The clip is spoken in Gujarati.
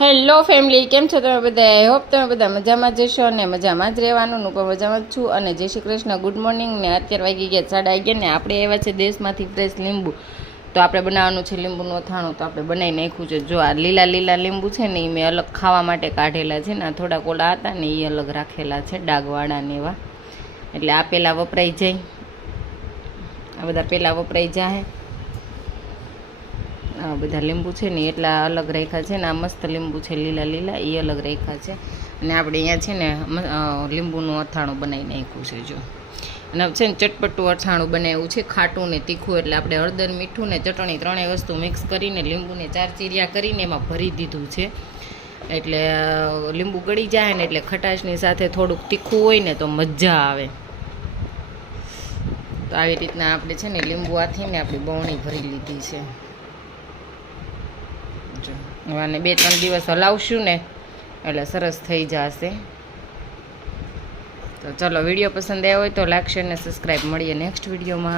હેલો ફેમિલી, કેમ છો તમે બધા? આઈ હોપ તમે બધા મજામાં જ જશો અને મજામાં જ રહેવાનું. હું પણ મજામાં જ છું. અને જય શ્રી કૃષ્ણ, ગુડ મોર્નિંગ. ને અત્યારે વાગી ગયા 11:30 ને આપણે આવ્યા છે દેશમાંથી ફ્રેશ લીંબુ. તો આપણે બનાવવાનું છે લીંબુનું અથાણું. તો આપણે બનાવી નાખ્યું છે. જો આ લીલા લીલા લીંબુ છે ને એ મેં અલગ ખાવા માટે કાઢેલા છે ને. આ થોડા કોલા હતા ને એ અલગ રાખેલા છે, ડાઘવાળા ને એવા. એટલે આ પહેલાં વપરાઈ જાય, આ બધા પહેલાં વપરાઈ જાય. આ બધા લીંબુ છે ને એટલા અલગ રાખ્યા છે ને. આ મસ્ત લીંબુ છે લીલા લીલા, એ અલગ રાખ્યા છે. અને આપણે અહીંયા છે ને લીંબુનું અથાણું બનાવી નાખ્યું છે. જો અને છે ને ચટપટું અથાણું બનાવ્યું છે, ખાટું ને તીખું. એટલે આપણે હળદર, મીઠું ને ચટણી ત્રણેય વસ્તુ મિક્સ કરીને લીંબુને 4 ચીરિયા કરીને એમાં ભરી દીધું છે. એટલે લીંબુ ગળી જાય ને એટલે ખટાશની સાથે થોડુંક તીખું હોય ને તો મજા આવે. તો આવી રીતના આપણે છે ને લીંબુ આથીને આપણી બવણી ભરી લીધી છે. અને 2-3 દિવસ હલાવશું ને એટલે સરસ થઈ જશે. તો ચલો, વિડીયો પસંદ આવ્યો હોય તો લાઈક, શેર ને સબસ્ક્રાઈબ. મળીએ નેક્સ્ટ વિડીયોમાં.